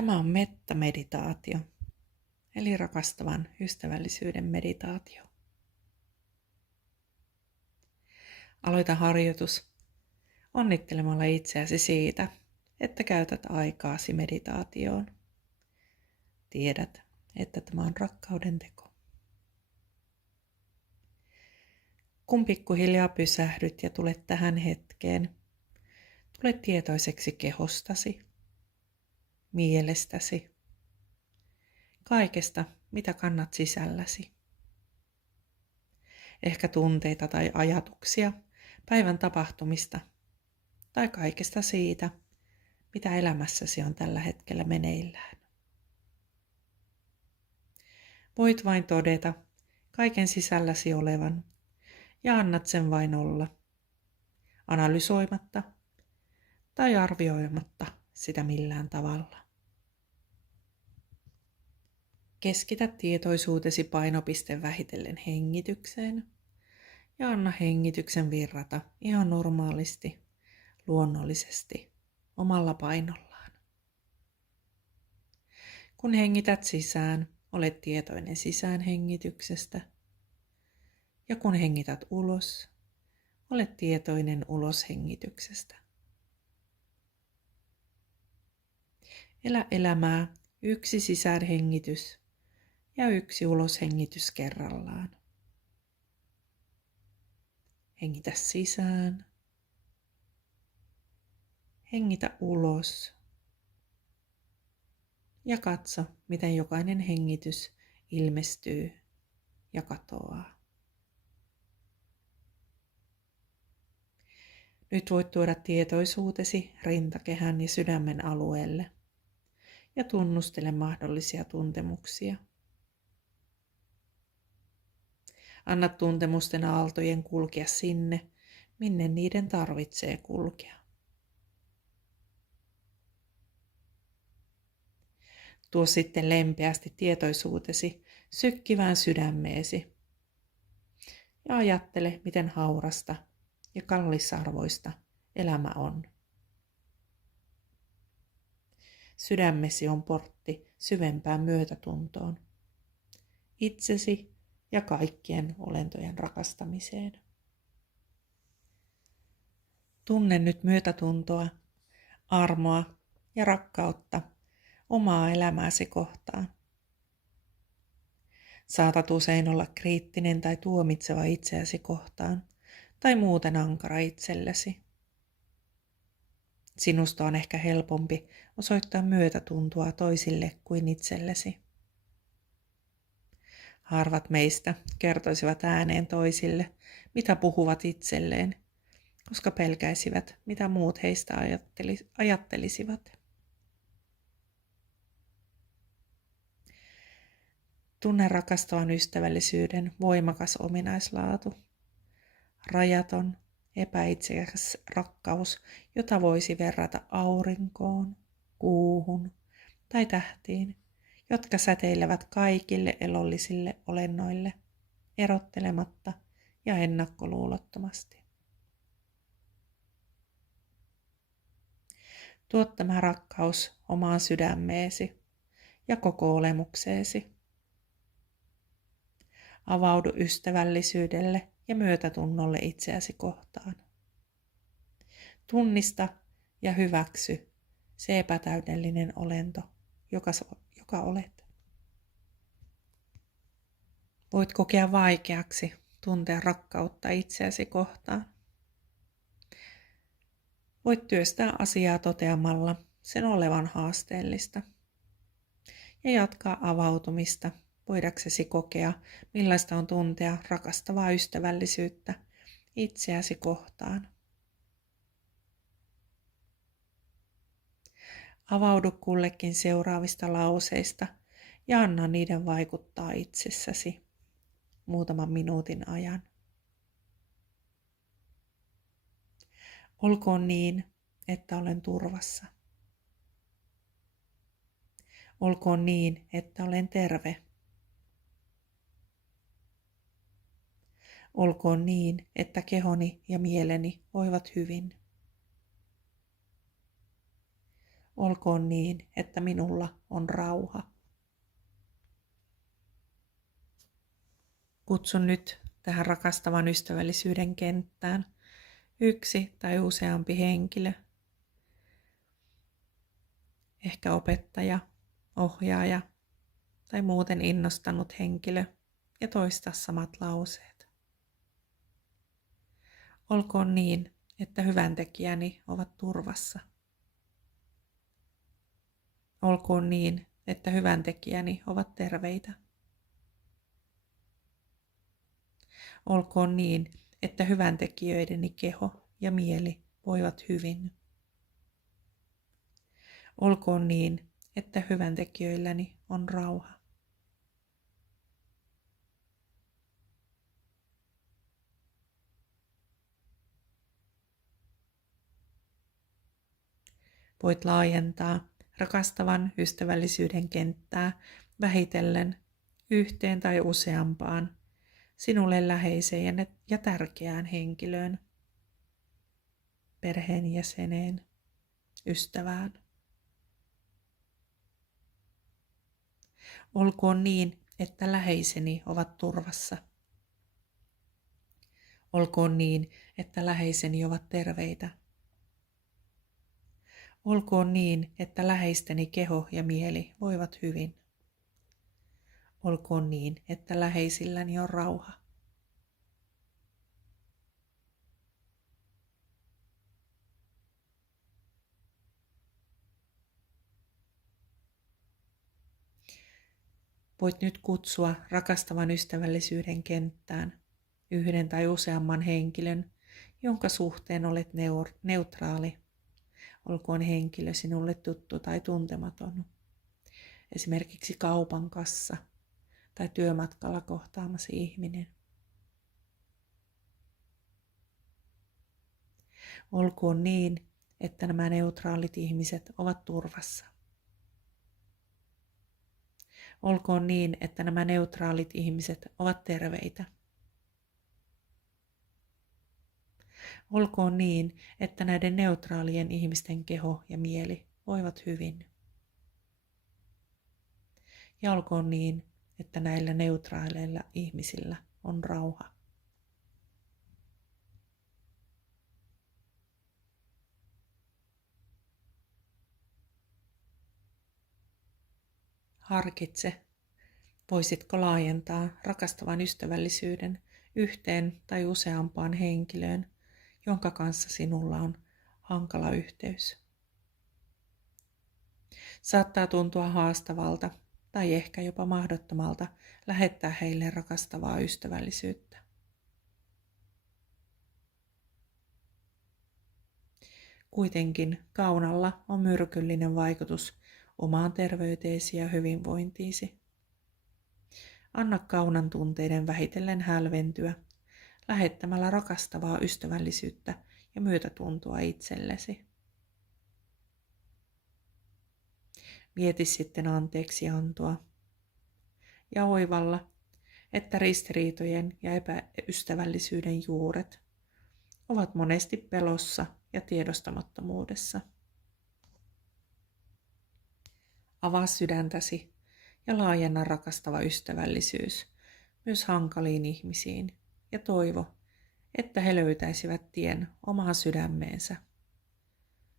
Tämä on metta-meditaatio, eli rakastavan ystävällisyyden meditaatio. Aloita harjoitus onnittelemalla itseäsi siitä, että käytät aikaasi meditaatioon. Tiedät, että tämä on rakkauden teko. Kun pikkuhiljaa pysähdyt ja tulet tähän hetkeen, tule tietoiseksi kehostasi, mielestäsi, kaikesta, mitä kannat sisälläsi. Ehkä tunteita tai ajatuksia päivän tapahtumista tai kaikesta siitä, mitä elämässäsi on tällä hetkellä meneillään. Voit vain todeta kaiken sisälläsi olevan ja annat sen vain olla, analysoimatta tai arvioimatta sitä millään tavalla. Keskitä tietoisuutesi painopiste vähitellen hengitykseen ja anna hengityksen virrata ihan normaalisti, luonnollisesti, omalla painollaan. Kun hengität sisään, olet tietoinen sisäänhengityksestä, ja kun hengität ulos, olet tietoinen uloshengityksestä. Elä elämää yksi sisäänhengitys ja yksi uloshengitys kerrallaan. Hengitä sisään. Hengitä ulos. Ja katso, miten jokainen hengitys ilmestyy ja katoaa. Nyt voit tuoda tietoisuutesi rintakehän ja sydämen alueelle ja tunnustele mahdollisia tuntemuksia. Anna tuntemusten aaltojen kulkea sinne, minne niiden tarvitsee kulkea. Tuo sitten lempeästi tietoisuutesi sykkivään sydämeesi ja ajattele, miten haurasta ja kallisarvoista elämä on. Sydämesi on portti syvempään myötätuntoon, itsesi ja kaikkien olentojen rakastamiseen. Tunne nyt myötätuntoa, armoa ja rakkautta omaa elämääsi kohtaan. Saatat usein olla kriittinen tai tuomitseva itseäsi kohtaan tai muuten ankara itsellesi. Sinusta on ehkä helpompi osoittaa myötätuntoa toisille kuin itsellesi. Harvat meistä kertoisivat ääneen toisille, mitä puhuvat itselleen, koska pelkäisivät, mitä muut heistä ajattelisivat. Tunne rakastavan ystävällisyyden voimakas ominaislaatu. Rajaton, epäitsekäs rakkaus, jota voisi verrata aurinkoon, kuuhun tai tähtiin, jotka säteilevät kaikille elollisille olennoille, erottelematta ja ennakkoluulottomasti. Tuo tämä rakkaus omaan sydämeesi ja koko olemukseesi. Avaudu ystävällisyydelle ja myötätunnolle itseäsi kohtaan. Tunnista ja hyväksy se epätäydellinen olento, joka olet. Voit kokea vaikeaksi tuntea rakkautta itseäsi kohtaan. Voit työstää asiaa toteamalla sen olevan haasteellista ja jatkaa avautumista voidaksesi kokea, millaista on tuntea rakastavaa ystävällisyyttä itseäsi kohtaan. Avaudu kullekin seuraavista lauseista ja anna niiden vaikuttaa itsessäsi muutaman minuutin ajan. Olkoon niin, että olen turvassa. Olkoon niin, että olen terve. Olkoon niin, että kehoni ja mieleni voivat hyvin. Olkoon niin, että minulla on rauha. Kutsun nyt tähän rakastavan ystävällisyyden kenttään yksi tai useampi henkilö. Ehkä opettaja, ohjaaja tai muuten innostanut henkilö ja toista samat lauseet. Olkoon niin, että hyväntekijäni ovat turvassa. Olkoon niin, että hyväntekijäni ovat terveitä. Olkoon niin, että hyväntekijöideni keho ja mieli voivat hyvin. Olkoon niin, että hyväntekijöilläni on rauha. Voit laajentaa rakastavan ystävällisyyden kenttää vähitellen yhteen tai useampaan sinulle läheiseen ja tärkeään henkilöön, perheenjäseneen, ystävään. Olkoon niin, että läheiseni ovat turvassa. Olkoon niin, että läheiseni ovat terveitä. Olkoon niin, että läheisteni keho ja mieli voivat hyvin. Olkoon niin, että läheisilläni on rauha. Voit nyt kutsua rakastavan ystävällisyyden kenttään yhden tai useamman henkilön, jonka suhteen olet neutraali. Olkoon henkilö sinulle tuttu tai tuntematon. Esimerkiksi kaupan kassa tai työmatkalla kohtaamasi ihminen. Olkoon niin, että nämä neutraalit ihmiset ovat turvassa. Olkoon niin, että nämä neutraalit ihmiset ovat terveitä. Olkoon niin, että näiden neutraalien ihmisten keho ja mieli voivat hyvin. Ja olkoon niin, että näillä neutraaleilla ihmisillä on rauha. Harkitse, voisitko laajentaa rakastavan ystävällisyyden yhteen tai useampaan henkilöön, jonka kanssa sinulla on hankala yhteys. Saattaa tuntua haastavalta tai ehkä jopa mahdottomalta lähettää heille rakastavaa ystävällisyyttä. Kuitenkin kaunalla on myrkyllinen vaikutus omaan terveyteesi ja hyvinvointiisi. Anna kaunan tunteiden vähitellen hälventyä lähettämällä rakastavaa ystävällisyyttä ja myötätuntoa itsellesi. Mieti sitten anteeksiantoa ja oivalla, että ristiriitojen ja epäystävällisyyden juuret ovat monesti pelossa ja tiedostamattomuudessa. Avaa sydäntäsi ja laajenna rakastava ystävällisyys myös hankaliin ihmisiin ja toivo, että he löytäisivät tien omaan sydämeensä,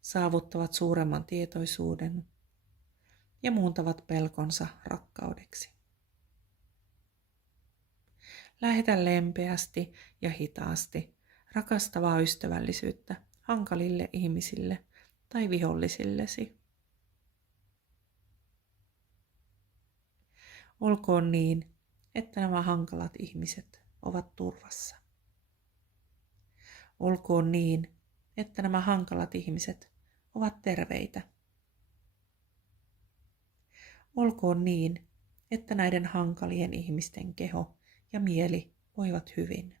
saavuttavat suuremman tietoisuuden ja muuntavat pelkonsa rakkaudeksi. Lähetä lempeästi ja hitaasti rakastavaa ystävällisyyttä hankalille ihmisille tai vihollisillesi. Olkoon niin, että nämä hankalat ihmiset ovat turvassa. Olkoon niin, että nämä hankalat ihmiset ovat terveitä. Olkoon niin, että näiden hankalien ihmisten keho ja mieli voivat hyvin.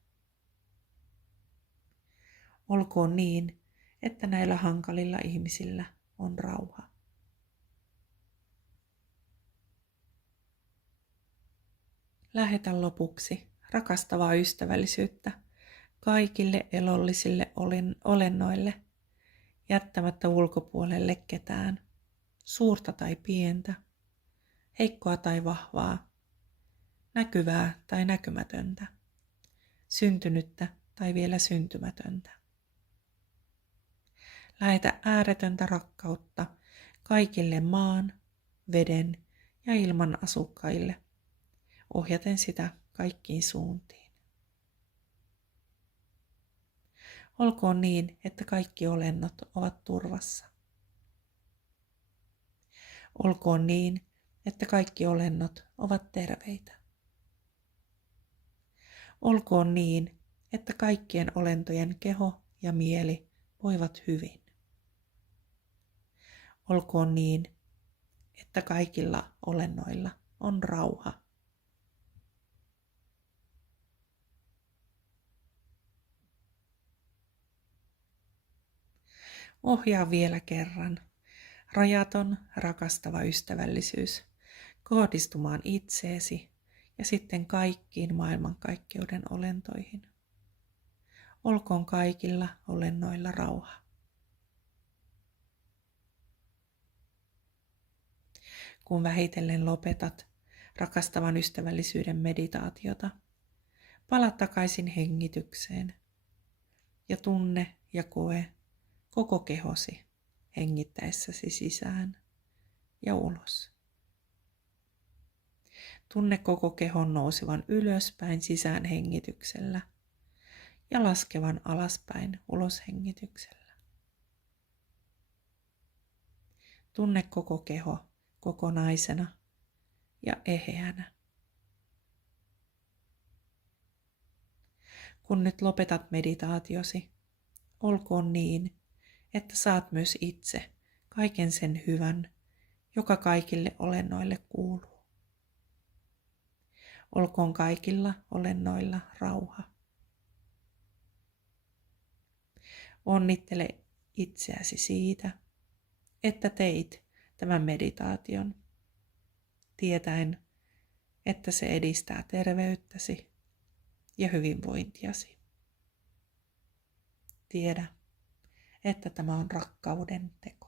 Olkoon niin, että näillä hankalilla ihmisillä on rauha. Lähetä lopuksi rakastavaa ystävällisyyttä kaikille elollisille olennoille, jättämättä ulkopuolelle ketään, suurta tai pientä, heikkoa tai vahvaa, näkyvää tai näkymätöntä, syntynyttä tai vielä syntymätöntä. Lähetä ääretöntä rakkautta kaikille maan, veden ja ilman asukkaille, ohjaten sitä kaikkiin suuntiin. Olkoon niin, että kaikki olennot ovat turvassa. Olkoon niin, että kaikki olennot ovat terveitä. Olkoon niin, että kaikkien olentojen keho ja mieli voivat hyvin. Olkoon niin, että kaikilla olennoilla on rauha. Ohjaa vielä kerran rajaton, rakastava ystävällisyys kohdistumaan itseesi ja sitten kaikkiin maailmankaikkeuden olentoihin. Olkoon kaikilla olennoilla rauha. Kun vähitellen lopetat rakastavan ystävällisyyden meditaatiota, pala takaisin hengitykseen ja tunne ja koe koko kehosi hengittäessäsi sisään ja ulos. Tunne koko kehon nousevan ylöspäin sisään hengityksellä ja laskevan alaspäin ulos hengityksellä. Tunne koko keho kokonaisena ja eheänä. Kun nyt lopetat meditaatiosi, olkoon niin, että saat myös itse kaiken sen hyvän, joka kaikille olennoille kuuluu. Olkoon kaikilla olennoilla rauha. Onnittele itseäsi siitä, että teit tämän meditaation, tietäen, että se edistää terveyttäsi ja hyvinvointiasi. Tiedä, että tämä on rakkauden teko.